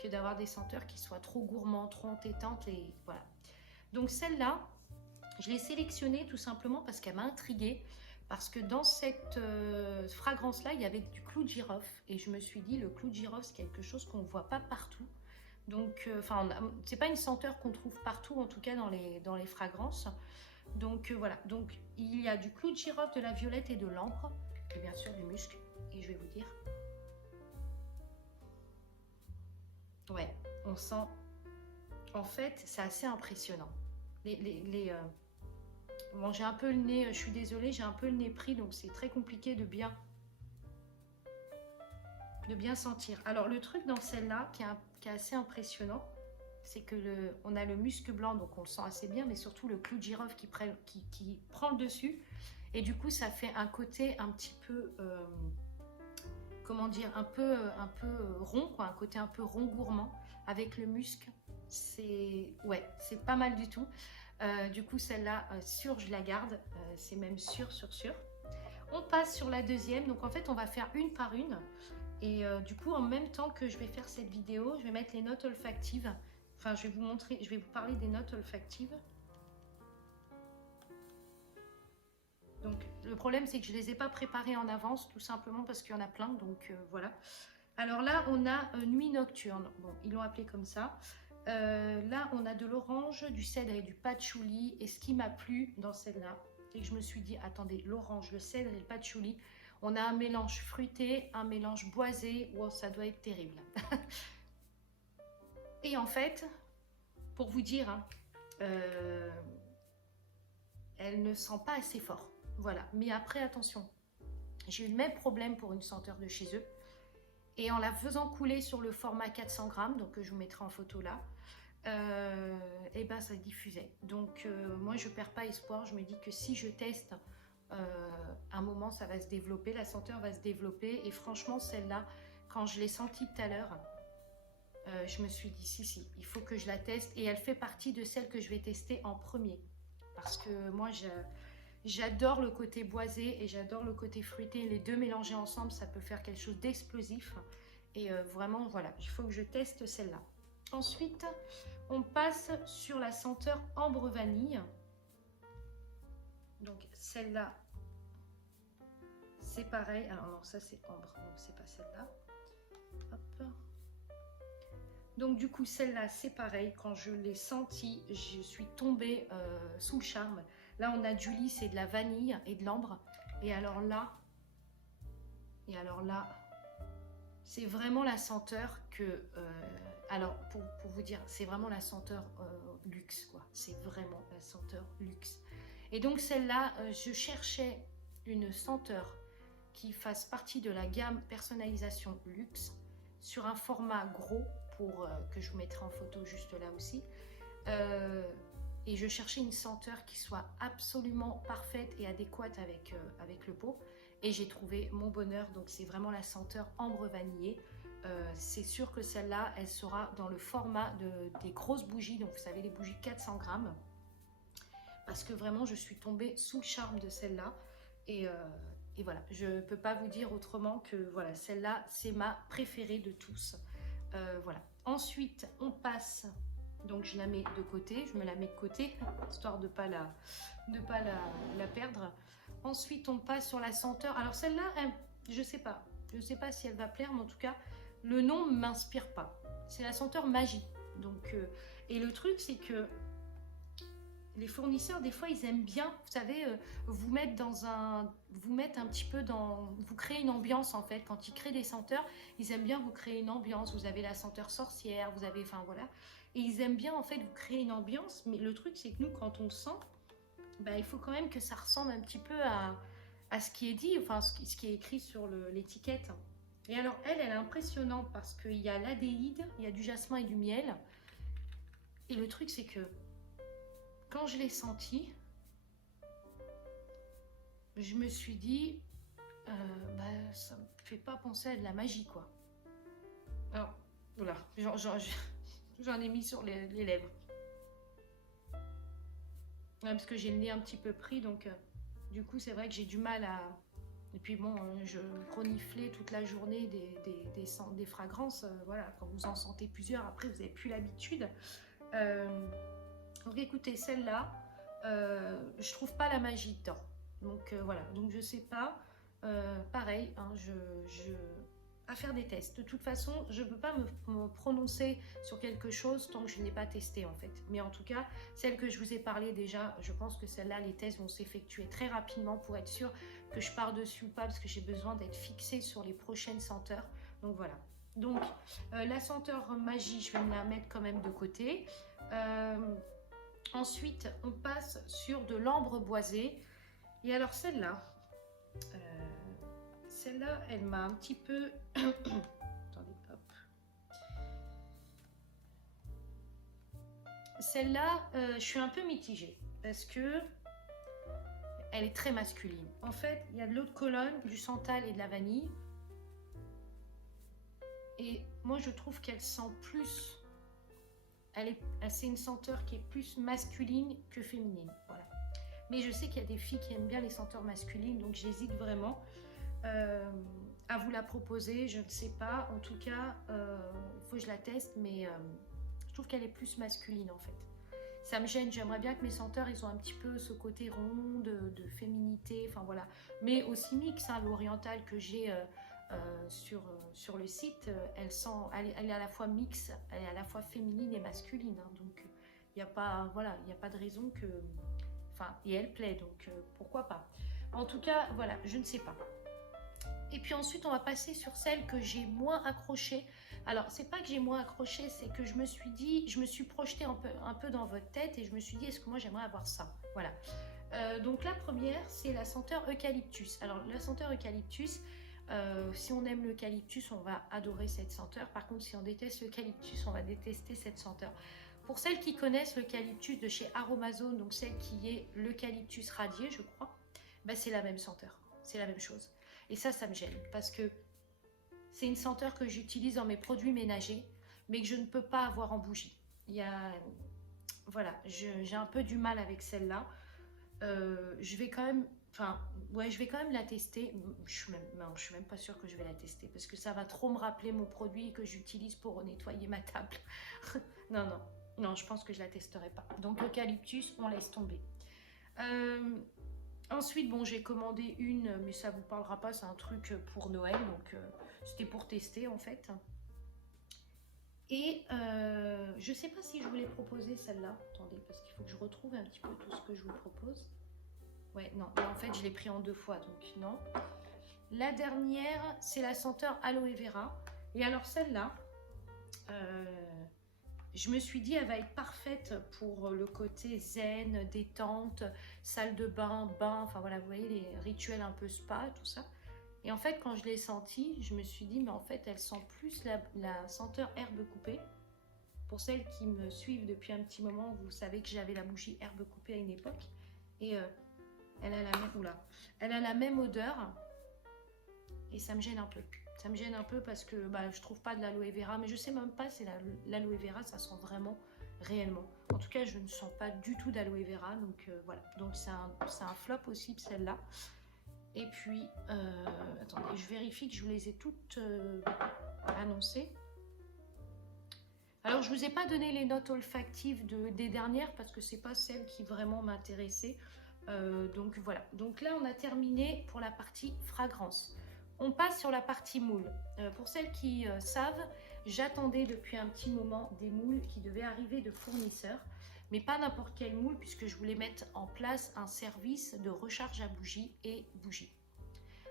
que d'avoir des senteurs qui soient trop gourmandes, trop entêtantes. Et voilà. Donc celle-là, je l'ai sélectionnée tout simplement parce qu'elle m'a intriguée. Parce que dans cette fragrance-là, il y avait du clou de girofle. Et je me suis dit, le clou de girofle, c'est quelque chose qu'on ne voit pas partout. Donc, c'est pas une senteur qu'on trouve partout, en tout cas dans les fragrances. Donc voilà, donc il y a du clou de girofle, de la violette et de l'ambre. Et bien sûr du musc. Et je vais vous dire... Ouais, on sent... En fait, c'est assez impressionnant. Bon, j'ai un peu le nez, je suis désolée, j'ai un peu le nez pris, donc c'est très compliqué de bien sentir. Alors, le truc dans celle-là, qui est assez impressionnant, c'est que on a le musc blanc, donc on le sent assez bien, mais surtout le clou de girofle qui prend le dessus. Et du coup, ça fait un côté un petit peu... comment dire, un peu rond, quoi, un côté un peu rond gourmand avec le musc. C'est pas mal du tout. Du coup, celle-là, sûre, je la garde. C'est même sûr. On passe sur la deuxième. Donc, en fait, on va faire une par une. Et du coup, en même temps que je vais faire cette vidéo, je vais mettre les notes olfactives. Enfin, je vais vous parler des notes olfactives. Donc, le problème, c'est que je ne les ai pas préparées en avance, tout simplement parce qu'il y en a plein. Donc, voilà. Alors là, on a nuit nocturne. Bon, ils l'ont appelé comme ça. Là, on a de l'orange, du cèdre et du patchouli. Et ce qui m'a plu dans celle-là, et que je me suis dit, attendez, l'orange, le cèdre et le patchouli, on a un mélange fruité, un mélange boisé, wow, ça doit être terrible. Et en fait, pour vous dire, hein, elle ne sent pas assez fort. Voilà, mais après, attention, j'ai eu le même problème pour une senteur de chez eux. Et en la faisant couler sur le format 400 grammes, donc je vous mettrai en photo là, et ben ça diffusait. Donc moi je perds pas espoir, je me dis que si je teste, un moment ça va se développer, la senteur va se développer. Et franchement celle-là, quand je l'ai sentie tout à l'heure, je me suis dit si, il faut que je la teste. Et elle fait partie de celles que je vais tester en premier. Parce que moi j'adore le côté boisé et j'adore le côté fruité. Les deux mélangés ensemble, ça peut faire quelque chose d'explosif. Et vraiment, voilà, il faut que je teste celle-là. Ensuite, on passe sur la senteur ambre vanille. Donc celle-là, c'est pareil. Alors non, ça c'est ambre, donc c'est pas celle-là. Hop. Donc du coup, celle-là, c'est pareil. Quand je l'ai sentie, je suis tombée sous le charme. Là, on a du lys et de la vanille et de l'ambre. Et alors là, c'est vraiment la senteur que... alors, pour vous dire, c'est vraiment la senteur luxe, quoi. C'est vraiment la senteur luxe. Et donc, celle-là, je cherchais une senteur qui fasse partie de la gamme personnalisation luxe sur un format gros pour que je vous mettrai en photo juste là aussi. Et je cherchais une senteur qui soit absolument parfaite et adéquate avec le pot. Et j'ai trouvé mon bonheur. Donc c'est vraiment la senteur ambre vanillée. C'est sûr que celle-là, elle sera dans le format des grosses bougies. Donc vous savez, les bougies 400 grammes. Parce que vraiment, je suis tombée sous le charme de celle-là. Et voilà, je ne peux pas vous dire autrement que voilà, celle-là, c'est ma préférée de tous. Voilà. Ensuite, on passe... Donc je la mets de côté, je me la mets de côté, histoire de pas la perdre. Ensuite, on passe sur la senteur. Alors celle-là, je sais pas si elle va plaire, mais en tout cas, le nom ne m'inspire pas. C'est la senteur magie. Donc, et le truc, c'est que les fournisseurs, des fois, ils aiment bien, vous savez, vous mettre un petit peu vous créer une ambiance en fait. Quand ils créent des senteurs, ils aiment bien vous créer une ambiance. Vous avez la senteur sorcière, vous avez, enfin voilà. Et ils aiment bien en fait vous créer une ambiance, mais le truc c'est que nous quand on sent, bah, il faut quand même que ça ressemble un petit peu à ce qui est dit, enfin ce qui est écrit sur l'étiquette. Et alors elle est impressionnante parce qu'il y a l'adéhyde, il y a du jasmin et du miel. Et le truc c'est que quand je l'ai senti, je me suis dit, bah, ça me fait pas penser à de la magie quoi. Alors voilà, j'en ai mis sur les lèvres. Ouais, parce que j'ai le nez un petit peu pris, donc du coup c'est vrai que j'ai du mal à... Et puis bon, je reniflais toute la journée des fragrances. Voilà, quand vous en sentez plusieurs, après vous n'avez plus l'habitude. Donc écoutez, celle-là, je trouve pas la magie dedans. Donc voilà, donc je sais pas. Pareil, hein, à faire des tests. De toute façon, je ne peux pas me prononcer sur quelque chose tant que je n'ai pas testé en fait. Mais en tout cas, celle que je vous ai parlé déjà, je pense que celle-là, les tests vont s'effectuer très rapidement pour être sûr que je pars dessus ou pas, parce que j'ai besoin d'être fixée sur les prochaines senteurs. Donc voilà. Donc la senteur magie, je vais me la mettre quand même de côté. Ensuite, on passe sur de l'ambre boisé. Et alors celle-là, elle m'a un petit peu... Attendez, hop. Celle-là, je suis un peu mitigée parce que elle est très masculine. En fait, il y a de l'eau de Cologne, du santal et de la vanille. Et moi, je trouve qu'elle sent plus... C'est une senteur qui est plus masculine que féminine. Voilà. Mais je sais qu'il y a des filles qui aiment bien les senteurs masculines, donc j'hésite vraiment. À vous la proposer, je ne sais pas. En tout cas, il faut que je la teste, mais je trouve qu'elle est plus masculine en fait. Ça me gêne, j'aimerais bien que mes senteurs, ils ont un petit peu ce côté rond de féminité, enfin voilà. Mais aussi mix, hein, l'oriental que j'ai sur le site, elle est à la fois mix, elle est à la fois féminine et masculine. Hein, donc il n'y a pas, voilà, il n'y a pas de raison que Enfin, et elle plaît, donc pourquoi pas. En tout cas, voilà, je ne sais pas. Et puis ensuite, on va passer sur celle que j'ai moins accrochée. Alors, c'est pas que j'ai moins accroché, c'est que je me suis dit, je me suis projetée un peu dans votre tête et je me suis dit, est-ce que moi j'aimerais avoir ça? Voilà. Donc la première, c'est la senteur eucalyptus. Alors la senteur eucalyptus, si on aime l'eucalyptus, on va adorer cette senteur. Par contre, si on déteste l'eucalyptus, on va détester cette senteur. Pour celles qui connaissent l'eucalyptus de chez Aromazone, donc celle qui est l'eucalyptus radié, je crois, bah, c'est la même senteur, c'est la même chose. Et ça me gêne parce que c'est une senteur que j'utilise dans mes produits ménagers, mais que je ne peux pas avoir en bougie. Il y a, voilà, j'ai un peu du mal avec celle-là. Je vais quand même, enfin, ouais, je vais quand même la tester. Non, je suis même pas sûre que je vais la tester parce que ça va trop me rappeler mon produit que j'utilise pour nettoyer ma table. Non, non, non, je pense que je la testerai pas. Donc eucalyptus, on laisse tomber. Ensuite, bon, j'ai commandé une, mais ça vous parlera pas, c'est un truc pour Noël, donc c'était pour tester en fait. Et je sais pas si je voulais proposer celle-là. Attendez, parce qu'il faut que je retrouve un petit peu tout ce que je vous propose. Ouais, non, et en fait, je l'ai pris en 2 fois, donc non. La dernière, c'est la senteur aloe vera. Et alors celle-là, je me suis dit, elle va être parfaite pour le côté zen, détente, salle de bain, bain, enfin voilà, vous voyez les rituels un peu spa, tout ça. Et en fait, quand je l'ai sentie, je me suis dit, mais en fait, elle sent plus la senteur herbe coupée. Pour celles qui me suivent depuis un petit moment, vous savez que j'avais la bougie herbe coupée à une époque. Et elle a la même, oula, elle a la même odeur. Et ça me gêne un peu. Ça me gêne un peu parce que bah, je trouve pas de l'aloe vera, mais je sais même pas si l'aloe vera ça sent vraiment réellement. En tout cas, je ne sens pas du tout d'aloe vera, donc voilà. Donc c'est un flop aussi celle-là. Et puis, attendez, je vérifie que je vous les ai toutes annoncées. Alors, je ne vous ai pas donné les notes olfactives des dernières parce que c'est pas celles qui vraiment m'intéressaient. Donc voilà. Donc là, on a terminé pour la partie fragrance. On passe sur la partie moule. Pour celles qui savent, j'attendais depuis un petit moment des moules qui devaient arriver de fournisseurs, mais pas n'importe quel moule puisque je voulais mettre en place un service de recharge à bougie et bougie.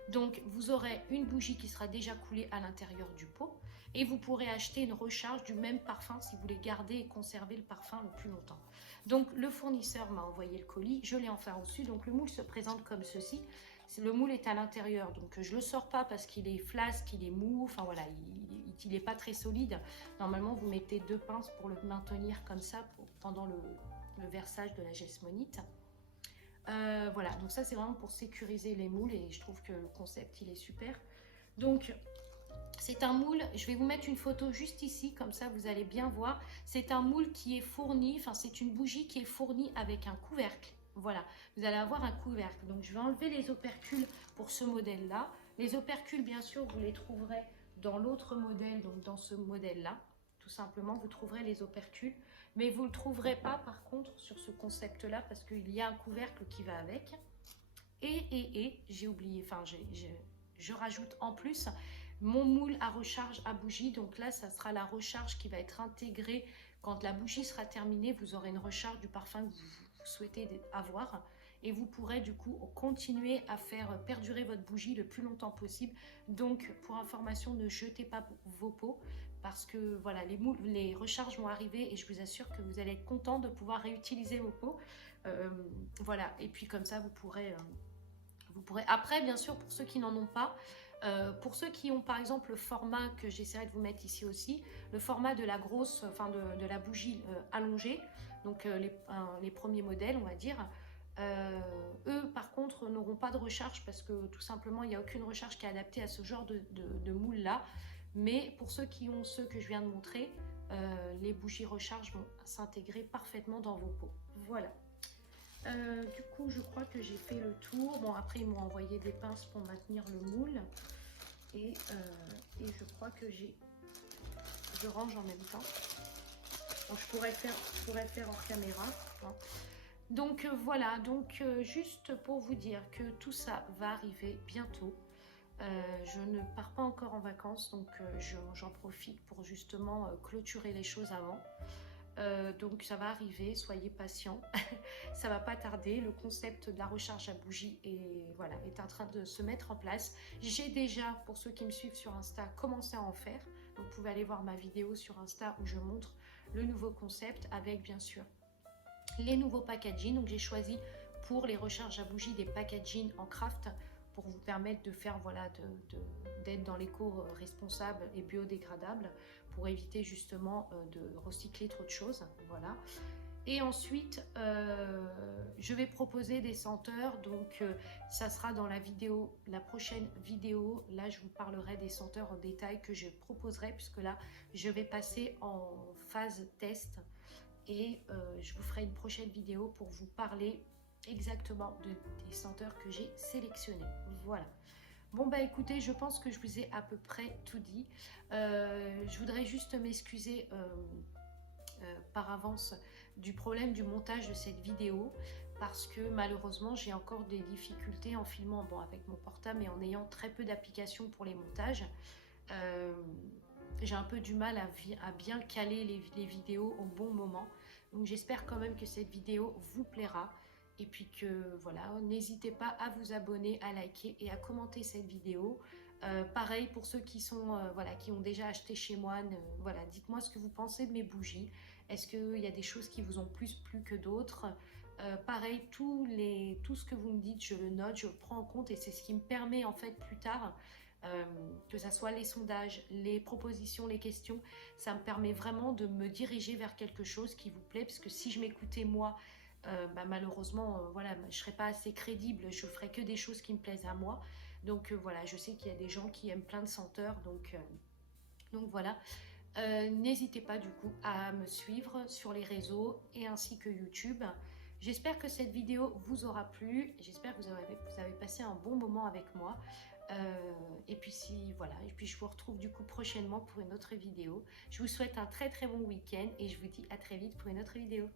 Donc vous aurez une bougie qui sera déjà coulée à l'intérieur du pot et vous pourrez acheter une recharge du même parfum si vous voulez garder et conserver le parfum le plus longtemps. Donc le fournisseur m'a envoyé le colis, je l'ai enfin reçu. Donc le moule se présente comme ceci. Le moule est à l'intérieur, donc je ne le sors pas parce qu'il est flasque, il est mou, enfin voilà, il n'est pas très solide. Normalement, vous mettez 2 pinces pour le maintenir comme ça pendant le versage de la gesmonite. Voilà, donc ça c'est vraiment pour sécuriser les moules et je trouve que le concept il est super. Donc c'est un moule, je vais vous mettre une photo juste ici, comme ça vous allez bien voir. C'est un moule qui est fourni, enfin c'est une bougie qui est fournie avec un couvercle. Voilà, vous allez avoir un couvercle. Donc je vais enlever les opercules pour ce modèle-là. Les opercules, bien sûr, vous les trouverez dans l'autre modèle, donc dans ce modèle-là. Tout simplement, vous trouverez les opercules. Mais vous ne le trouverez pas, par contre, sur ce concept-là, parce qu'il y a un couvercle qui va avec. Et j'ai oublié, enfin, je rajoute en plus mon moule à recharge à bougie. Donc là, ça sera la recharge qui va être intégrée. Quand la bougie sera terminée, vous aurez une recharge du parfum que vous souhaitez avoir et vous pourrez du coup continuer à faire perdurer votre bougie le plus longtemps possible. Donc pour information, ne jetez pas vos pots parce que voilà, les recharges vont arriver et je vous assure que vous allez être content de pouvoir réutiliser vos pots. Voilà, et puis comme ça vous pourrez après bien sûr pour ceux qui n'en ont pas, pour ceux qui ont par exemple le format que j'essaierai de vous mettre ici aussi, le format de la grosse, enfin de la bougie allongée, donc les premiers modèles on va dire, eux par contre n'auront pas de recharge parce que tout simplement il n'y a aucune recharge qui est adaptée à ce genre de moule là. Mais pour ceux qui ont ceux que je viens de montrer, les bougies recharge vont s'intégrer parfaitement dans vos pots. Voilà. Du coup, je crois que j'ai fait le tour. Bon, après, ils m'ont envoyé des pinces pour maintenir le moule. Et je crois que je range en même temps. Donc, je pourrais faire hors caméra. Hein. Donc, voilà. Donc, juste pour vous dire que tout ça va arriver bientôt. Je ne pars pas encore en vacances. Donc, j'en profite pour justement clôturer les choses avant. Donc ça va arriver, soyez patients. Ça va pas tarder. Le concept de la recharge à bougie voilà, est en train de se mettre en place. J'ai déjà, pour ceux qui me suivent sur Insta, commencé à en faire. Donc vous pouvez aller voir ma vidéo sur Insta où je montre le nouveau concept avec bien sûr les nouveaux packaging. Donc j'ai choisi pour les recharges à bougie des packaging en craft pour vous permettre de faire, voilà, d'être dans l'éco-responsable et biodégradable pour éviter justement de recycler trop de choses. Voilà. Et ensuite, je vais proposer des senteurs, donc ça sera dans la prochaine vidéo. Là, je vous parlerai des senteurs en détail que je proposerai, puisque là, je vais passer en phase test et je vous ferai une prochaine vidéo pour vous parler exactement des senteurs que j'ai sélectionnés. Voilà. Bon bah écoutez, je pense que je vous ai à peu près tout dit. Je voudrais juste m'excuser par avance du problème du montage de cette vidéo parce que malheureusement j'ai encore des difficultés en filmant avec mon portable et en ayant très peu d'applications pour les montages. J'ai un peu du mal à bien caler les vidéos au bon moment, donc j'espère quand même que cette vidéo vous plaira et puis que voilà, n'hésitez pas à vous abonner, à liker et à commenter cette vidéo. Pareil pour ceux qui sont voilà, qui ont déjà acheté chez moi, voilà, dites-moi ce que vous pensez de mes bougies. Est-ce qu'il y a des choses qui vous ont plus plu que d'autres? Pareil, tout ce que vous me dites, je le note, je le prends en compte et c'est ce qui me permet en fait plus tard, que ce soit les sondages, les propositions, les questions, ça me permet vraiment de me diriger vers quelque chose qui vous plaît, parce que si je m'écoutais moi, malheureusement, voilà, je ne serais pas assez crédible, je ne ferais que des choses qui me plaisent à moi. Donc voilà, je sais qu'il y a des gens qui aiment plein de senteurs, donc voilà. N'hésitez pas du coup à me suivre sur les réseaux et ainsi que YouTube. J'espère que cette vidéo vous aura plu. J'espère que vous avez passé un bon moment avec moi. Et puis voilà, et puis je vous retrouve du coup prochainement pour une autre vidéo. Je vous souhaite un très très bon week-end et je vous dis à très vite pour une autre vidéo.